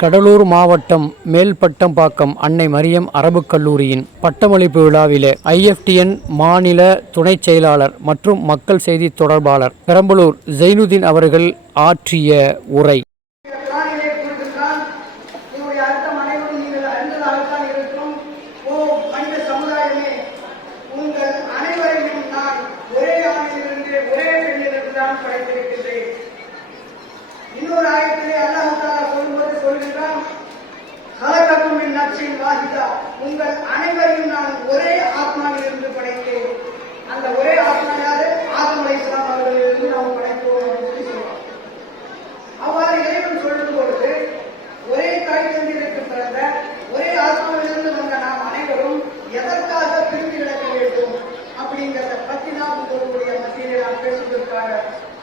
கடலூர் மாவட்டம் மேல்பட்டம்பாக்கம் அன்னை மரியம் அரபுக் கல்லூரியின் பட்டமளிப்பு விழாவிலே IFTN மாநில துணைச் செயலாளர் மற்றும் மக்கள் செய்தி தொடர்பாளர் பெரம்பலூர் ஜைனுதீன் அவர்கள் ஆற்றிய உரை. இன்னொரு ஆயத்திலே அல்லாஹ் தஆலா சொல்லும்போது சொல்கிறான், "ஹலகக்கும் மின் நஃப்ஸின் வாஹிதா", உங்கள் அனைவரையும் நான் ஒரே ஆத்மாவில் இருந்து படைத்தேன். அந்த ஒரே ஆத்மா யாரு? ஆதம் அலைஹிஸ்ஸலாம் அவர்களிலிருந்து நாம் படைத்தோம் என்று சொல்றோம். அவ்வாறு இறைவன் சொல்லும் பொழுது ஒரே தாய் தந்தையருக்கு பிறந்த ஒரே ஆத்மாவிலிருந்து வந்த நாம் அனைவரும் எதற்காக பிரிந்து கிடக்க வேண்டும் அப்படிங்கிறத பற்றி தான் உங்களுடைய மத்தியிலே நான் பேசுவதற்காக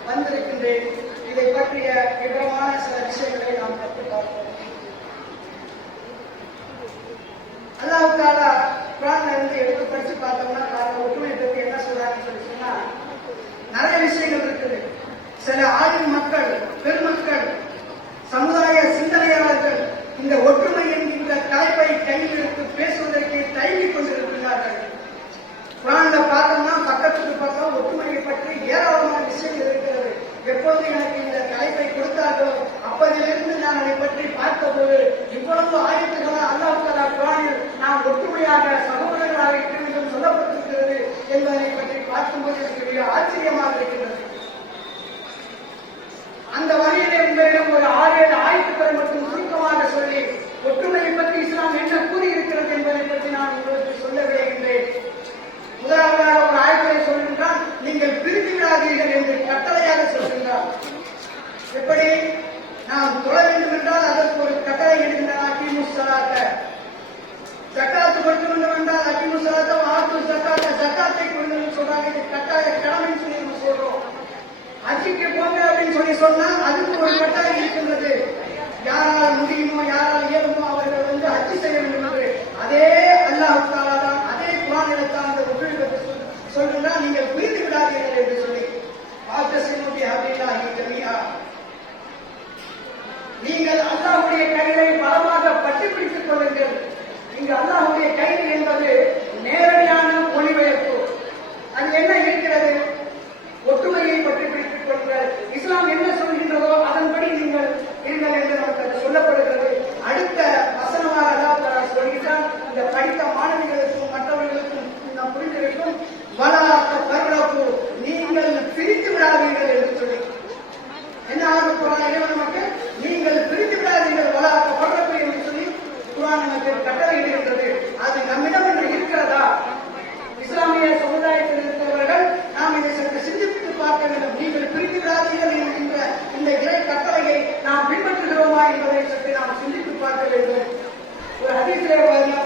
வந்திருக்கின்றேன். இதை பற்றிய விவரமான சில விஷயங்களை நாம் கற்று பார்ப்போம். அல்லாஹ் தஆலா குர்ஆன்ல இருந்து எடுத்து படிச்சு பார்த்தோம்னா ஒற்றுமையை பற்றி என்ன சொல்றாங்கன்னு சொல்லி சொன்னா நிறைய விஷயங்கள் இருக்குது. சில ஆளும் மக்கள், பெருமக்கள், சமுதாய சிந்தனையாளர்கள் இந்த ஒற்றுமை என்கின்ற தலைப்பை கையில் எடுத்து பேசுவதற்கு தயங்கிக் கொண்டிருக்கிறார்கள். குர்ஆன்ல பார்த்தோம்னா பக்கத்துக்கு பக்கம் ஒற்றுமையை பற்றி ஏராளமான விஷயங்கள் இருக்கிறது. எப்போது எனக்கு இந்த தலைப்பை கொடுத்தார்களோ அப்பதிலிருந்து நான் அதை பற்றி பார்த்தபோது இவ்வளவு ஆயத்துக்களா அல்லாஹ் தஆலா குர்ஆனில் நாம் ஒற்றுமையாக சகோதரர்களாக இருக்க வேண்டும் சொல்லப்பட்டிருக்கிறது என்பதை பற்றி பார்க்கும்போது எனக்கு மிக ஆச்சரியமாக இருக்கிறது. அந்த வகையிலே உங்களிடம் ஒரு 6-7 ஆயத்துக்கள் மட்டும் சுருக்கமாக சொல்லி ஒற்றுமையை பற்றி இஸ்லாம் என்ன கூறியிருக்கிறது என்பதை பற்றி நான் உங்களுக்கு சொல்ல விளைகின்றேன். முதலாவதாக ஒரு ஆயத்தை சொல்கின்றான், நீங்கள் பிரித்து விடாதீர்கள் என்று கட்டளையாக சொல்கின்றார். எப்படி நாம் தொழ வேண்டும் என்றால் அதற்கு ஒரு கட்டளை எடுக்கின்றன, அகிமுஸ்ஸலாத்த. ஜக்காத்து கொடுக்க வேண்டும் என்றால் அகிமுஸ்ஸலாத்த ஆத்து ஜக்காத்த, ஜக்காத்தை கொடுங்கன்னு சொல்றாங்க. இது கட்டாய கடமைன்னு சொல்லி நம்ம சொல்றோம். ஹஜ்ஜுக்கு போங்க அப்படின்னு சொல்லி சொன்னா அதுக்கு ஒரு கட்டாயம் இருக்கின்றது. யாரால் முடியுமோ யாரால் இயலுமோ அவர்கள் ஹஜ்ஜு செய்ய வேண்டும் என்று அதே அல்லாஹ் தஆலா தான் அதே குர்ஆனில் தான் அந்த ஒற்றுமை பற்றி சொல்கிறார், நீங்கள் புரிந்து விடாதீர்கள் என்று சொல்லி. நீங்கள் அல்லாஹ்வுடைய கயிறை பலமாக பற்றி பிடித்துக் கொள்ளுங்கள். இங்கு அல்லாஹ்வுடைய கயிறு என்பது நேரடியான மொழிபெயர்ப்பு. அது என்ன இருக்கிறது? ஒற்றுமையை பற்றி பிடித்துக் கொள்ளுங்கள். இஸ்லாம் என்ன சொல்கின்றதோ அதன்படி நீங்கள் இருங்கள் என்று நமக்கு சொல்லப்படுகிறது. அடுத்த வசனமாக அல்லாஹ் தஆலா சொல்கிறான், இந்த படித்த மாணவிகளுக்கும் மற்றவர்களுக்கும் நாம் புரிந்திருக்கும், நீங்கள் பிரித்து விடாதீர்கள் என்று சொல்லி என்ன ஆக போறான் இறைவன் நமக்கு? நீங்கள் பிரித்து விடாதீர்கள் வலாக்க பரப்பு என்று சொல்லி குர்ஆன் நமக்கு கட்டளை இடுகின்றது. அது நம்மிடம் என்று இருக்கிறதா? இஸ்லாமிய சமுதாயத்தில் இருக்கிறவர்கள் நாம் இதை சற்று சிந்தித்து பார்க்க வேண்டும். நீங்கள் பிரித்து விடாதீர்கள் என்கின்ற இந்த இறை கட்டளையை நாம் பின்பற்றுகிறோமா என்பதை சற்று நாம் சிந்தித்து பார்க்க வேண்டும். ஒரு ஹதீஸிலே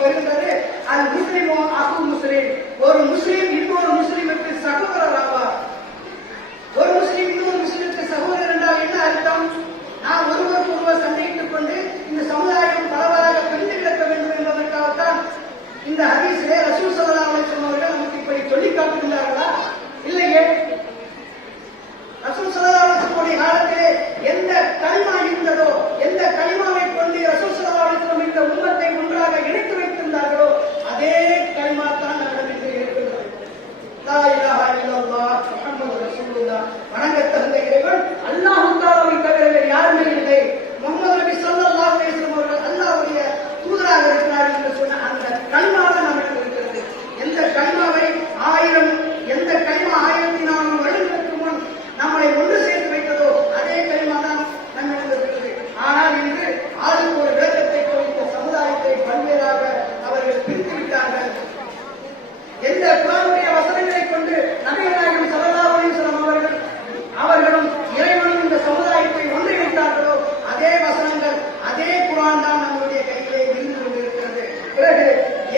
வருகின்றது, அல் முஸ்லிமோ அகு முஸ்லிம், ஒரு முஸ்லிம் இன்னொரு முஸ்லிமுக்கு சகோதரர் ஆவார். ஒரு முஸ்லிம் இன்னொரு முஸ்லிமுக்கு சகோதரர் என்றால் என்ன அர்த்தம்? நாம் ஒருவருக்கு ஒருவர் சண்டையிட்டுக் கொண்டு இந்த சமுதாயம் பரவலாக பிரிந்து கிடக்க வேண்டும் என்பதற்காகத்தான் இந்த ஹதீஸிலே ரசூல் ஸல்லல்லாஹு அலைஹி வஸல்லம் அவர்கள் நமக்கு இப்படி சொல்லி காட்டுகின்றார்களா? இல்லையே. ரசூல் ஸல்லல்லாஹு அலைஹி வஸல்லம் காலத்திலே எந்த கலிமா இருந்ததோ, எந்த கலிமாவை கொண்டு ரசூல் ஸல்லல்லாஹு அலைஹி வஸல்லம் இந்த உம்மத்தை ஒன்றாக இணைத்து வைத்திருந்தார்களோ அதே கலிமா தான் நம்மிடம் இருக்கிறது. லா இலாஹா இல்லல்லாஹ் முஹம்மது ரசூலுல்லாஹ். வணங்கத்தகுந்த இறைவன் அல்லாஹ் தஆலாவை தவிர யாருமே இல்லை. முஹம்மது நபி ஸல்லல்லாஹு அலைஹி வஸல்லம் அவர்கள் அல்லாஹ்வுடைய தூதராக இருக்கிறார்கள் என்று சொன்ன அந்த கலிமா தான் நம்மிடம் இருக்கிறது. எந்த கலிமாவை எந்த கலிமா 1400 வருடங்களுக்கு முன் நம்மளை ஒன்று சேர்த்து வைத்ததோ அதே கலிமா தான் நம்மிடம் இருக்கிறது. ஆனால் இன்று ஆளுக்கு ஒரு விளக்கத்தை இந்த சமுதாயத்தை பல்வேறாக அவர்கள் பிரித்து விட்டார்கள். எந்த குர்ஆனுடைய வசனங்களை கொண்டு நபிகள் நாயகம் ஸல்லல்லாஹு அலைஹி வஸல்லம் அவர்களும் இறைவனும் இந்த சமுதாயத்தை ஒன்றிணைத்தார்களோ அதே வசனங்கள் அதே குர்ஆன் தான் நம்முடைய கையிலே இருந்து கொண்டிருக்கிறது. பிறகு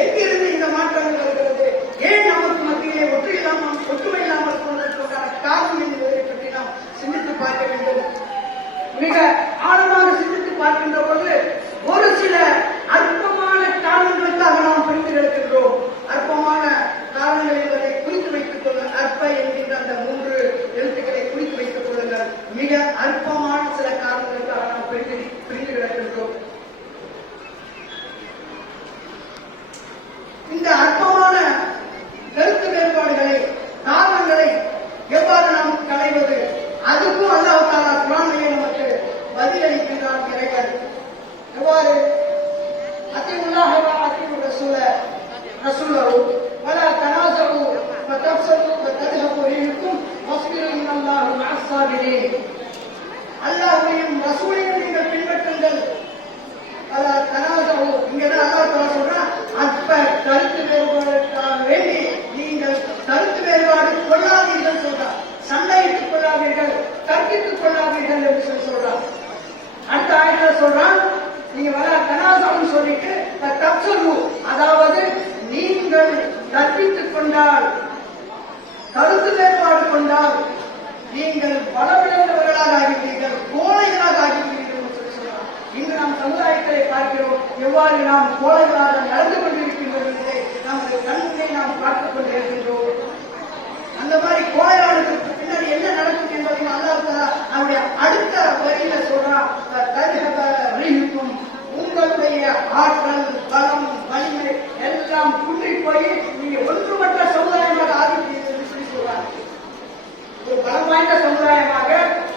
எங்கிருந்து இந்த மாற்றங்கள் வருகிறது? ஏன் நமக்கு மத்தியிலே ஒற்றுமை இல்லாமல் போனதற்கான காரணம் என்பதை பற்றி நாம் சிந்தித்து பார்க்க வேண்டும். மிக ஆழமாக சிந்தித்து பார்க்கின்ற போது ஒரு சில அற்பமான காரணங்களுக்காக நாம் பிரித்து எடுக்கின்றோம். அற்பமான காரணங்கள் என்பதை குறித்து வைத்துக் கொள்ளுங்கள். அற்ப என்கின்ற அந்த 3 எழுத்துக்களை குறித்து வைத்துக் கொள்ளுங்கள். மிக அற்பமான சில காரணங்களுக்காக நாம் பிரிந்து கிடக்கின்றோம். அதுக்கும் அல்லாஹ் தஆலா குர்ஆனிலே நமக்கு பதிலளிக்கிறான் இறைவன். எவ்வாறு? அத்தியுல்லாஹ வ அத்தியுர் ரசூலஹு வலா தனாஸு ஃபதஃப்ஸலு வதத்ஹபு ரீஹுக்கும் வஸ்பிரு இன்னல்லாஹ மஅஸ் ஸாபிரீன். அல்லாஹ்வையும் ரசூலையும் நீங்கள் பின்பற்றுங்கள். வலா தனாஸு, இங்கதான் அல்லாஹ் தஆலா சொல்றான், அற்ப கருத்து வேறுபாடுக்காக வேண்டி நீங்கள் கருத்து வேறுபாடு கொள்ளாதீர்கள் சொல்றார். சண்டையிட்டுக் கொள்ளாதீர்கள், கற்பித்துக் கொள்ளாதீர்கள் என்று சொல்றார். அடுத்த ஆயத்துல சொல்றான், நீங்க வர கனாசாவும் சொல்லிட்டு தப்சலு, அதாவது நீங்கள் கற்பித்துக் கொண்டால், கருத்து வேறுபாடு கொண்டால் நீங்கள் பலவிழந்தவர்களாக ஆகிவிட்டீர்கள், கோழைகளாக ஆகிவிட்டீர்கள் என்று சொல்லி சொல்றான். இங்கு நாம் சமுதாயத்தை பார்க்கிறோம், எவ்வாறு நாம் கோழைகளாக நடந்து கொண்டிருக்கின்றோம் என்பதை நமது கண்முன்னே நாம் பார்த்துக் கொண்டிருக்கின்றோம். அந்த மாதிரி கோழையாளர்களுக்கு பின்னாடி என்ன நடக்கும் என்பதையும் அல்லாஹ் தஆலா அவருடைய அடுத்த வரியில சொல்றான், தரிஹபரிஹுக்கும், உங்களுடைய ஆற்றல், பலம், வலிமை எல்லாம் குன்றி போய் நீங்க ஒன்றுமற்ற சமுதாயமாக ஆகிவிட்டீர்கள் என்று சொல்லி சொல்றாங்க. ஒரு பலம் வாய்ந்த சமுதாயமாக,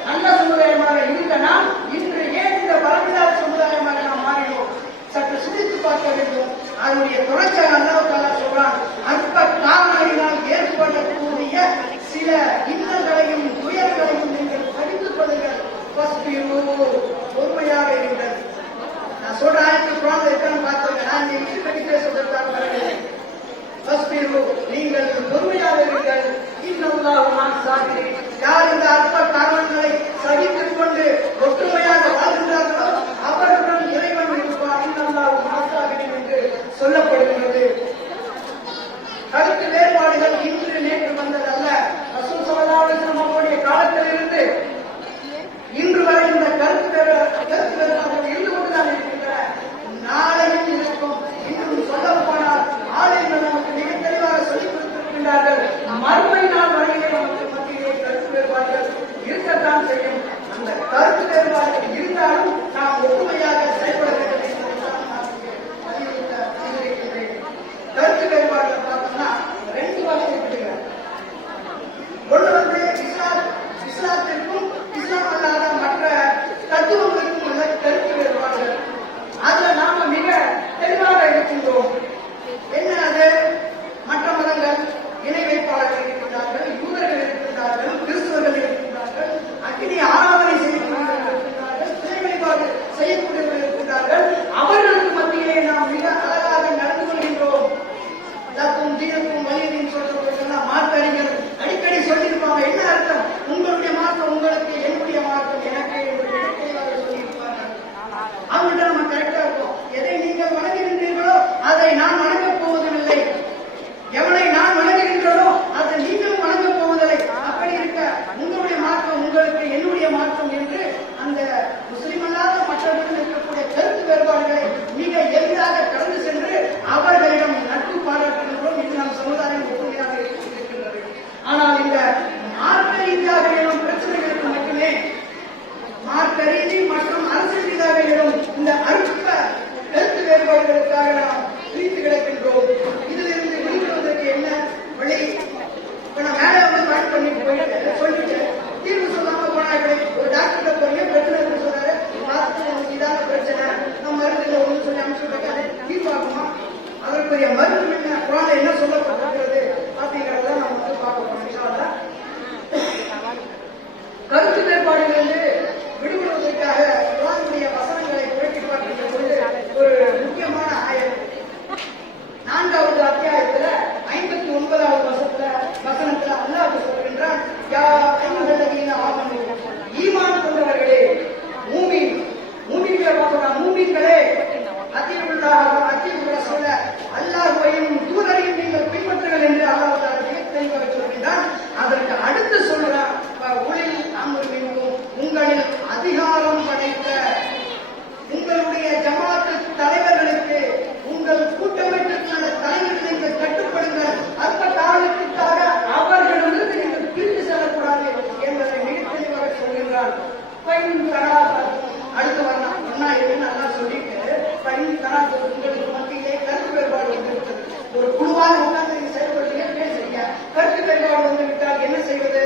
நல்ல சமுதாயமாக இருந்த நாம் இன்று ஏன் இந்த பலமில்லாத சமுதாயமாக நாம் மாறினோம்? சற்று சிந்தித்து பார்க்க வேண்டும். அதனுடைய தொடர்ச்சியாக அல்லாஹ் தஆலா சொல்றான், அற்ப காரணங்களினால் ஏற்படக்கூடிய சில இன்னல்களையும் துயர்களையும் நீங்கள் படித்துக் கொள்ளுங்கள், பொறுமையாக இருங்கள். நான் சொல்ற ஆயத்துக்கு குர்ஆன்ல இருக்கான்னு பார்த்துங்க. நான் இங்க படிக்க சொல்றதுக்காக வரவில்லை. நீங்கள் பொறுமையாக இருங்கள். இன்னல்லாஹு மஅஸ் ஸாபிரீன். யார் இந்த அற்ப காரணங்களை சகித்துக் கொண்டு ஒற்றுமையாக வாழ்கின்றார்களோ அவர்களுடன் இறைவன் இருப்பார். இன்னல்லாஹு மஅஸ் ஸாபிரீன் என்று சொல்லப்படுகிறது. கருத்து வேறுபாடுகள் இன்று நேற்று வந்ததல்ல. ரசூல் ஸல்லல்லாஹு அலைஹி வஸல்லம் அவருடைய காலத்திலிருந்து இன்று வரை இந்த கருத்து வேறுபாடுகள் இருந்து கொண்டுதான் இருக்கின்றன. நாளையும் இருக்கும். இன்னும் சொல்ல போனால் ஆலயங்கள் நமக்கு மிக தெளிவாக சொல்லிக் கொடுத்திருக்கின்றார்கள். மறுமை நாள் வரையிலே நமக்கு மத்தியிலே கருத்து வேறுபாடுகள் இருக்கத்தான் செய்யும். அந்த கருத்து வேறுபாடுகள் இருந்தாலும் நாம் ஒற்றுமையாக செயல்பட வேண்டும் என்பதைத்தான் நான் வலியுறுத்தியிருக்கின்றேன். கருத்து வேறுபாடுகள் பார்த்தோம்னா ரெண்டு வகை இருக்கிறது. ஒன்று வந்து இஸ்லாத்திற்கும் இஸ்லாம் அல்லாத மற்ற தத்துவங்களுக்கும் உள்ள கருத்து வேறுபாடுகள். அதுல நாம மிக தெளிவாக இருக்கின்றோம். என்ன அது? மற்ற மதங்கள் இணை வைப்பாளர்கள் இருக்கின்றார்கள், யூதர்கள் இருக்கின்றார்கள், கிறிஸ்துவர்கள் இருக்கின்றார்கள், அக்கினி ஆராதனை செய்யக்கூடியவர்கள் இருக்கின்றார்கள், சிலை வழிபாடு செய்யக்கூடியவர்கள் இருக்கின்றார்கள். அவர்களுக்கு மத்தியிலே நாம் மிக அழகாக நடந்து கொள்கின்றோம். தப்பும் தீனக்கும் வலியும் சொல்றவர்கள்லாம் மார்க்கறிஞர் அடிக்கடி சொல்லியிருப்பாங்க. என்ன அர்த்தம்? உங்களுடைய மார்க்கம் உங்களுக்கு, என்னுடைய மார்க்கம் எனக்கு என்று தெளிவாக சொல்லியிருப்பார்கள். அவங்கள்ட்ட நம்ம கரெக்டா இருக்கும். எதை நீங்கள் வணங்குகின்றீர்களோ அதை நான் வணங்கப் போவதில்லை, எவனை நான் வணங்குகின்றனோ அதை நீங்களும் வணங்கப் போவதில்லை. அப்படி இருக்க உங்களுடைய மார்க்கம் உங்களுக்கு, என்னுடைய மார்க்கம் என்று அந்த முஸ்லிம் அல்லாத மற்றவர்கள் இருக்கக்கூடிய கருத்து வேறுபாடுகளை மிக எளிதாக கடந்து சென்று அவர்களிடம் நட்பு பாராட்டுகின்றோம். இது நம் சமுதாயம் ஒற்றுமையாக இருக்கின்றது. ஆனால் இந்த மார்க்க ரீதியாக எழும் பிரச்சனைகளுக்கு மட்டுமே, மார்க்க ரீதி மற்றும் அரசியல் ரீதியாக எழும் இந்த அற்ப கருத்து வேறுபாடுகளுக்காக நாம் பிரித்து கிடக்கின்றோம். இதிலிருந்து வெளிவருவதற்கு என்ன வழி? இப்ப நான் மேலே வந்து பாட்டு பண்ணிட்டு போயிட்டு சொல்லிட்டு தீர்வு சொல்லாம போனா எப்படி? ஒரு டாக்டர் போறீங்க, பிரச்சனை இருக்கு சொல்றாரு, பார்த்து உங்களுக்கு இதான பிரச்சனை, நம்ம மருந்து ஒன்று சொல்லி அமைச்சுட்டாரு, தீர்வாகுமா? அதற்குரிய மருந்து என்ன, குரான்ல என்ன சொல்லப்பட்டிருக்கிறது அப்படிங்கிறத நம்ம வந்து பார்க்க போறோம். இன்ஷா அல்லாஹ். கருத்து வேறுபாடுகளிலிருந்து விடுபடுவதற்காக குர்ஆனுடைய வசனங்களை புரட்டி பார்க்கின்ற பொழுது ஒரு முக்கியமான ஆயத் 4வது அத்தியாயத்துல 59வது வசனத்துல அல்லாஹ் சொல்கின்றான், யா அய்யுஹல்லதீன ஆமனூ, ஈமான் கொண்டவர்களே, மூமின்களை பார்க்கலாம், மூமின்களே, அத்தியுல்லாஹ் அத்தியுர் ரசூல, அல்லாஹ்வையும் தூதரையும் நீங்கள் பின்பற்றுங்கள் என்று அல்லாஹ் தஆலா தெளிவாக சொல்கின்றான். அதற்கு அடுத்து சொல்றான், உலில் அம்ரி மின்கும், உங்களில் அதிகாரம் படைத்த உங்களுடைய ஜமாத்து தலைவர்களுக்கு, உங்கள் கூட்டமைப்பிற்கான தலைவர்கள் நீங்கள் கட்டுப்படுங்கள். அற்ப காரணத்திற்காக அவர்களிடமிருந்து நீங்கள் பிரிந்து செல்லக்கூடாது என்பதை மிக தெளிவாக சொல்கின்றார். அடுத்து வரலாம் என்ன இருக்குன்னு நல்லா சொல்லிட்டு உங்களுக்கு மத்தியிலே கருத்து வேறுபாடு வந்து ஒரு குழுவாக உட்கார்ந்து நீங்க செயல்படுறீங்க, பேசுறீங்க, கருத்து வேறுபாடு வந்து விட்டால் என்ன செய்வது?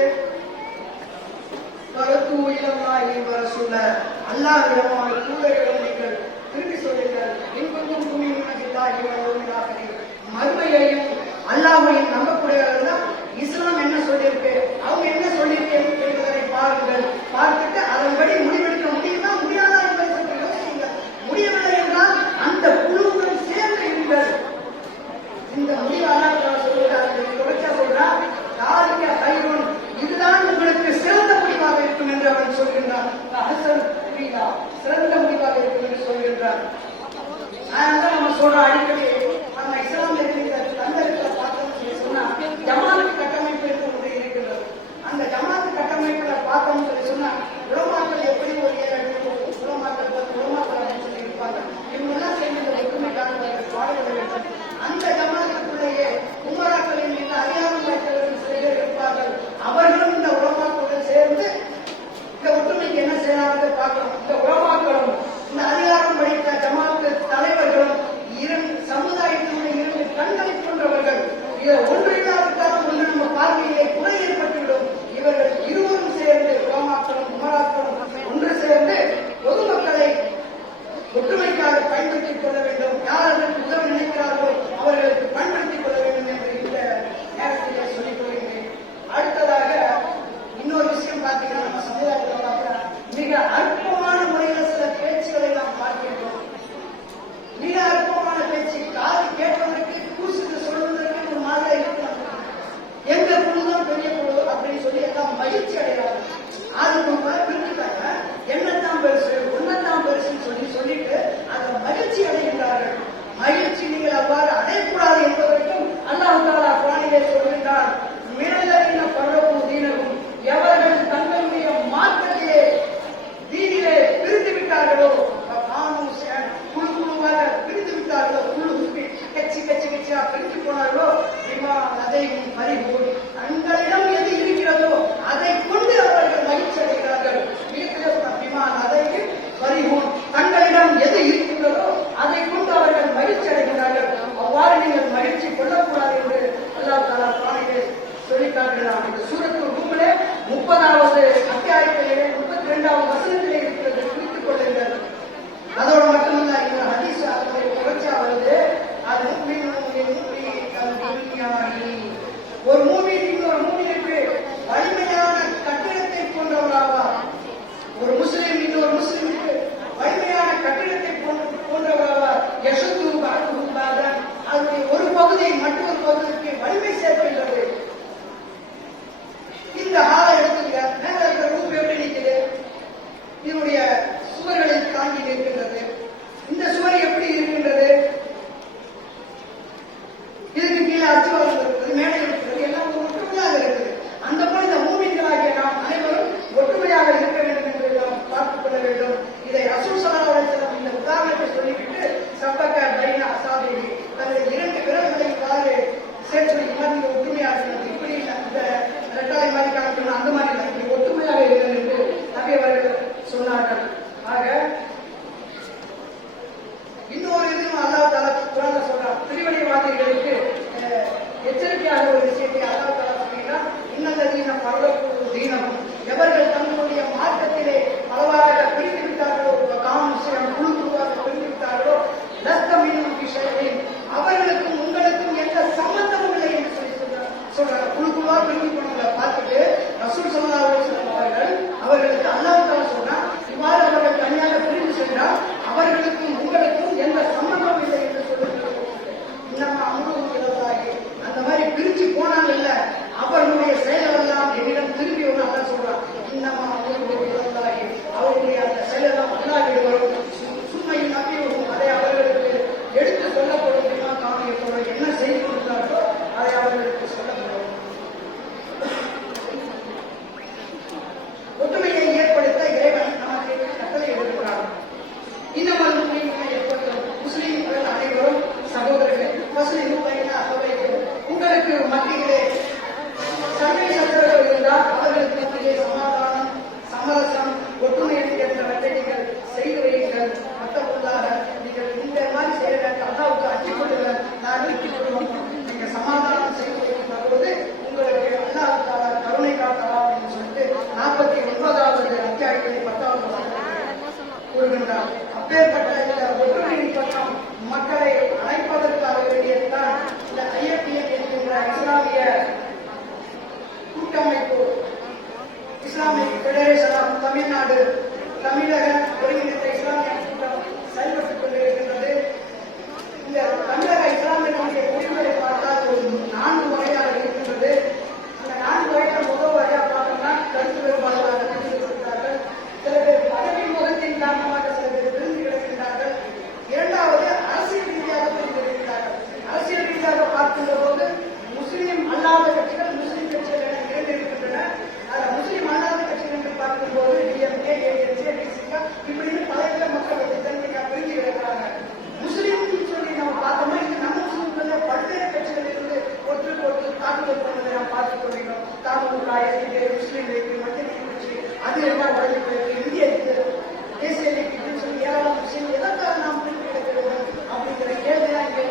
வத்து இலல்லாஹி வ ரசூலஹ், அல்லாஹ்விடமும் தூதரிடம் நீங்கள் திரும்பி சொல்லுங்கள். இன்குந்தும் துமினூன பில்லாஹி வல் யௌமில் ஆகிர், மறுமையையும் அல்லாஹ்வையும் நம்பக்கூடியவர்கள் தான் இஸ்லாம் என்ன சொல்லியிருக்கு, அவங்க என்ன சொல்லியிருக்கு என்பதை பாருங்கள். பார்த்துட்டு அதன்படி முடிவெடுக்க முடியுமா முடியாதா என்பதை சற்று யோசியுங்கள். முடியவில்லை என்றால் அந்த குழுவுடன் சேர்ந்து இருங்கள். இந்த முடிவு அல்லாஹ் சொல்கிறார், தொடர்ச்சியா சொல்றார், தாலிக கைருன், இதுதான் உங்களுக்கு சிறந்த முடிவாக இருக்கும் என்று அவன் சொல்கின்றான். ஹசன் புரியுதா, சிறந்த முடிவாக இருக்கும் என்று சொல்கின்றான். அதனால நம்ம சொல்றோம் அடிக்கடி, நம்ம இஸ்லாமிய தந்தரத்துல பார்த்தோம்னு சொன்னா ஜமாத் கட்டமைப்பு என்று ஒன்று இருக்கின்றது. அந்த ஜமாத் கட்டமைப்புல பார்த்தோம்னு சொன்னா உலமாக்கள் எப்படி ஒரு 7 உலமாக்கள் 10 உலமாக்கள் அப்படின்னு சொல்லி இருப்பாங்க. இவங்க எல்லாம் சேர்ந்து இந்த ஒற்றுமைக்கான பாடுபட வேண்டும். அந்த ஜமாத்துக்குள்ளேயே உமராக்கள் என்கின்ற அதிகாரம் வாய்ந்தவர்கள் சில பேர் இருப்பார்கள். அவர்களும் இந்த உலமாக்களுடன் சேர்ந்து இந்த ஒற்றுமைக்கு என்ன செய்யறாங்க பார்க்கணும். இந்த உலமாக்களும் இந்த அதிகாரம் படைத்த ஜமாத்து தலைவர்களும் சமுதாயத்தினுடைய 2 கண்களை போன்றவர்கள். இதை ஒன்றில்லாவிட்டாலும் ஒன்று நம்ம பார்வையிலே குறை ஏற்பட்டுவிடும். இவர்கள் இருவரும் சேர்ந்து உலமாக்களும் உமராக்களும் ஒன்று சேர்ந்து பொதுமக்களை ஒற்றுமைக்காக பயன்படுத்திக் கொள்ள வேண்டும். யாருக்கு உதவி நினைக்கிறார்களோ அவர்களுக்கு பயன்படுத்திக் கொள்ள வேண்டும் என்று இந்த நேரத்திலே சொல்லிக் கொள்கிறேன். அடுத்ததாக இன்னொரு விஷயம் பார்த்தீங்கன்னா, நம்ம சமுதாயத்தில் பார்த்தா மிக அற்பமான முறையில் சில பேச்சுகளை நாம் பார்க்கின்றோம். மிக அற்பமான பேச்சு, காது கேட்பதற்கு கூசுக்கு சொல்வதற்கு ஒரு மாதிரி இருக்கிறாங்க. எங்க குழுதான் பெரிய குழு அப்படின்னு சொல்லி எல்லாம் மகிழ்ச்சி அடைகிறாங்க. அதுக்கு பிரிச்சுட்டாங்க, என்னத்தான் பெருசு ஒன்னத்தான் பெருசுன்னு சொல்லிட்டு அதை மகிழ்ச்சி அடைகின்றார்கள். மகிழ்ச்சி நீங்கள் அவ்வாறு அடையக்கூடாது என்பதற்கும் அல்லாஹ் தஆலா குர்ஆனிலே சொல்கின்றார், மினல்லதீன ஃபர்ரகு தீனஹும், எவர்கள் தங்களுடைய மார்க்கத்திலே தீனிலே பிரிந்து விட்டார்களோ, குழு குழுவாக பிரிந்து விட்டார்களோ, குழு கட்சி கட்சி கட்சியா பிரிந்து போனார்களோ, அதையும் பறிபோல், தங்களிடம் எது இருக்கிறதோ அதை கொண்டு அவர்கள் மகிழ்ச்சி அடைகிறார்கள். அதையும் பறிபோல், தங்களிடம் எது இருக்கின்றதோ அதை கொண்டு அவர்கள் மகிழ்ச்சி அடைகிறார்கள். அவ்வாறு நீங்கள் மகிழ்ச்சி கொள்ளக்கூடாது என்று அல்லாஹ் தஆலா குர்ஆனிலே சொல்லி காட்டுகிறார். இந்த சூரத்துல் ரூமிலே 30வது அத்தியாயத்திலே 32வது வசனத்திலே இருக்கிறது, குறித்துக் கொள்ளுங்கள். அதோடு மட்டுமல்ல, இந்த ஹதீஸ் அதனுடைய தொடர்ச்சியா வருது. அது ஒரு மூமின் இன்னொரு மூமினுக்கு வலிமையான கட்டிடத்தை போன்றவராவார். ஒரு முஸ்லிம் இன்னொரு முஸ்லிமுக்கு வலிமையான கட்டிடத்தை போன்றவராவார். யசுது பாதுகாத, அதனுடைய ஒரு பகுதியை மற்றொரு பகுதிக்கு வலிமை சேர்க்கின்றது. இந்த ஆளை எடுத்துக்க, மேல இருக்கிற ரூப் எப்படி நிற்குது, இதனுடைய சுவர்களை தாங்கி நிற்கின்றது. இந்த சுவர் எப்படி இருக்கின்றது, இதுக்கு கீழே அச்சுவாரம் இருக்கிறது, மேடை இருக்கிறது, எல்லாம் ஒற்றுமையாக இருக்குது. அந்த போல இந்த மூமின்களாகிய நாம் அனைவரும் ஒற்றுமையாக இருக்க வேண்டும் என்று நாம் பார்த்துக் கொள்ள வேண்டும். இதை ரசூல் ஸல்லல்லாஹு அலைஹி வஸல்லம் இந்த உதாரணத்தை சொல்லிவிட்டு சப்பக்க பைன அஸாபிஹி, தன்னுடைய 2 விரல்களை இவ்வாறு சேர்த்து இவ்வாறு ஒற்றுமையாக இருக்கிறது. இப்படி இந்த ரெட்டாய் மாதிரி காமிக்கணும், அந்த மாதிரி இல்லை, இப்படி ஒற்றுமையாக இருக்கிறது என்று நபி அவர்கள் சொன்னார்கள். ஆக இன்னொரு இதுவும் அல்லாஹ் தஆலா குர்ஆன்ல சொல்றார், பிரிவினைவாதிகளுக்கு எச்சரிக்கையாக ஒரு விஷயத்தை அல்லாஹ் தஆலா சொல்கிறார், இன்னல்லதீன ஃபர்ரகு தீனஹும், எவர்கள் தங்களுடைய மார்க்கத்திலே பலவாறாக பிரிந்து விட்டார்களோ, காமுஸ்லிம் குழு குழுவாக பிரிந்து விட்டார்களோ, லஸ்த மின்ஹும் ஃபீ ஷைஇன், அவர்களுக்கும் உங்களுக்கும் எந்த சம்பந்தமும் இல்லை என்று சொல்றார். குழு குழுவா பிரிந்து போனவங்களை பார்த்துட்டு ரசூல் ஸல்லல்லாஹு அலைஹி வஸல்லம் அவர்களுக்கு அல்லாஹ் தஆலா சொன்னார், இவ்வாறு அவர்கள் தனியாக பிரிந்து சென்றால் அவர்களுக்கும் உங்களுக்கும் எந்த சம்பந்தமும் இல்லை என்று சொல்லுகிறது. இன்னமா அம்ருஹு இலல்லாஹி, அந்த மாதிரி பிரிச்சு போனாங்க இல்ல, அவர்களுடைய செயல்கள் எல்லாம் என்னிடம் திரும்பி வரும். அல்லாஹ் சொல்றான், இன்னமா அம்ருஹு இலல்லாஹி, அவருடைய அந்த செயலெல்லாம் அல்லாஹ்விடம் வரும். சும்மை நபியுஹும், அதை அவர்களுக்கு எடுத்து சொல்லப்படும். காமியத்தோடு என்ன செய்து கொடுத்தார்களோ அதை அவர்களுக்கு சொல்லப்படும். ஒற்றுமையை ஏற்படுத்த இறைவன் கொண்டாடும். அப்பேற்பட்ட இந்த ஒற்றுமையின் பக்கம் மக்களை அழைப்பதற்காக வேண்டியதுதான் இந்த IFTN என்கின்ற இஸ்லாமிய கூட்டமைப்பு, இஸ்லாமிக் ஃபெடரேஷன் ஆஃப் தமிழ்நாடு, தமிழக ஒருங்கிணைந்த இஸ்லாமிய கூட்டம் செயல்பட்டுக் கொண்டிருக்கின்றது. இந்த தமிழக இஸ்லாமியர்களுடைய முடிவுகளை பார்த்தால் ஒரு 4 வகையாக இருக்கின்றது. அந்த 4 வகைகள் முதல் வகையா பார்த்தோம்னா கருத்து வேறுபாடுகளாக இருக்கின்றார்கள். சில பேர் பதவி முகத்தின் காரணமாக சில பேர் பிரிந்து கிடக்கின்றார்கள். இரண்டாவது அரசியல் ரீதியாக பிரிந்து இருக்கிறார்கள். அரசியல் ரீதியாக பார்க்கின்ற போது முஸ்லீம் அல்லாத கட்சிகள், முஸ்லீம் கட்சிகள் என 2 இருக்கின்றன. அதில் முஸ்லீம் அல்லாத கட்சிகள் என்று பார்க்கும்போது DMK, ANC, DCK இப்படின்னு பல பேர் மக்கள் தனித்தனியாக பிரிஞ்சு கிடக்கிறாங்க. முஸ்லீம் சொல்லி நம்ம பார்த்தோம்னா இது நம்ம முஸ்லீம்கள பல்வேறு கட்சிகளில் இருந்து ஒன்று தாக்குதல் பண்ணதை நாம் பார்த்துக் கொள்கிறோம். தாமமுக, SDP, முஸ்லீம் லீக், மத்திய கட்சி, அது எல்லாம் உடனே போயிருக்கு. இந்திய தேசிய லீக் இப்படின்னு சொல்லி ஏராளம் விஷயம் எதற்காக நாம் பிரிந்து கிடக்க வேண்டும் அப்படிங்கிற கேள்விதான் இங்கே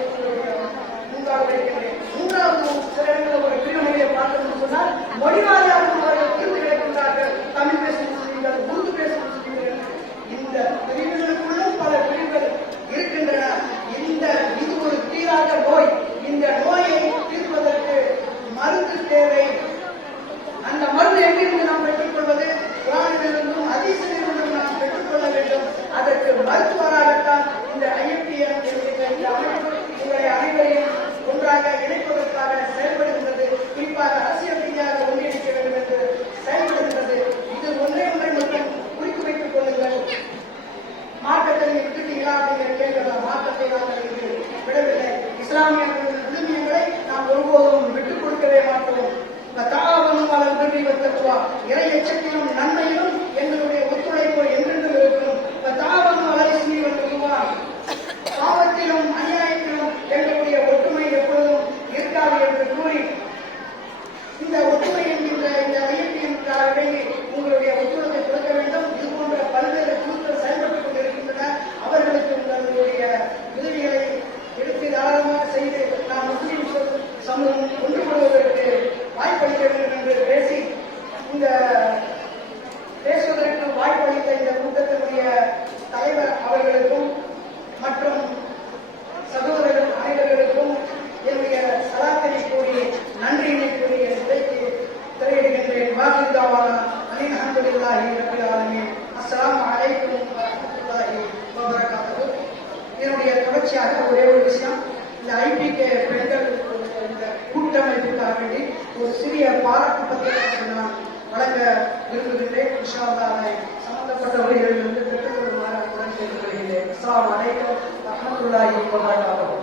மூன்றாவது இருக்கின்றேன். மூன்றாவது சில இடங்களில் ஒரு பிரிவினையை பார்த்தோம்னு சொன்னால் மொழிவாரியாக அவர்கள் பிரிந்து கிடக்கின்றார்கள். தமிழ் பேசும் முஸ்லீம்கள், உருது பேசும் முஸ்லீம்கள், இந்த பிரிவுகளுக்குள்ளும் பல பிரிவுகள் இருக்கின்றன. இது ஒரு தீராத நோய். இந்த நோயை தீர்ப்பதற்கு மருந்து தேவை. அந்த மருந்து எங்கிருந்து நாம் பெற்றுக் கொள்வது? குர்ஆனிலிருந்தும் ஹதீஸிலிருந்தும் நாம் பெற்றுக்கொள்ள வேண்டும். அதற்கு மருத்துவராகத்தான் இந்த IFTN என்கின்ற இந்த அமைப்பு உங்களை அனைவரையும் ஒன்றாக இணைப்பதற்காக செயல்படுகின்றது. குறிப்பாக அரசியல் ரீதியாக ஒன்றிணைக்க வேண்டும் என்று செயல்படுகின்றது. இது ஒன்றை மட்டும் குறித்து வைத்துக் கொள்ளுங்கள். மார்க்கத்தை விட்டுட்டீங்களா அப்படிங்கிற கேட்கலாம். மார்க்கத்தை நாங்கள் இங்கு விடவில்லை. இஸ்லாமியர்களின் விழுமியங்களை நாம் ஒருபோதும் விட்டுக் கொடுக்கவே மாட்டோம். இறை எச்சத்திலும் நன்மையிலும் எங்களுடைய ஒத்துழைப்பு என்றென்றும் இருக்கும். பாவத்திலும் அநியாயத்திலும் எங்களுடைய ஒற்றுமை எப்பொழுதும் இருக்காது என்று கூறி இந்த ஒற்றுமை என்கின்ற இந்த IFTN-க்காக வேண்டி உங்களுடைய ஒத்துழைப்பை கொடுக்க வேண்டும். இது போன்ற பல்வேறு குழுக்கள் செயல்பட்டுக் கொண்டிருக்கின்றன. அவர்களுக்கு உங்களுடைய உதவிகளை எடுத்து தாராளமாக செய்து நாம் முஸ்லீம் சமூகம் ஒன்றுபடுவதற்கு வாய்ப்பளிக்க வேண்டும் என்று பேசி இந்த பேசுவதற்கு வாய்ப்பளித்த இந்த கூட்டத்தினுடைய தலைவர் அவர்களுக்கும் மற்றும் சகோதரர்கள் அனைவர்களுக்கும் என்னுடைய சலாத்தினை கூறி நன்றியினை கூறி விடைக்கு திரையிடுகின்றேன். வாஹிதாவானா அல்ஹம்துலில்லாஹி ரப்பில் ஆலமீன். அஸ்ஸலாமு அலைக்கும் வரஹ்மத்துல்லாஹி வபரகாத்துஹு. இதனுடைய தொடர்ச்சியாக ஒரே ஒரு விஷயம், இந்த IPK பெண்கள் இந்த கூட்டமைப்புக்காக வேண்டி ஒரு சிறிய பாராட்டு பத்திரத்தை நான் வழங்க விரும்புகின்றேன். இன்ஷா அல்லாஹ் அதை சம்பந்தப்பட்டவர்களிடமிருந்து பெற்றுக்கொள்ளுமாறு உடன் கேட்டுக்கொள்கிறேன். அஸ்ஸலாமு அலைக்கும் வரஹ்மத்துல்லாஹி வபரகாத்துஹு.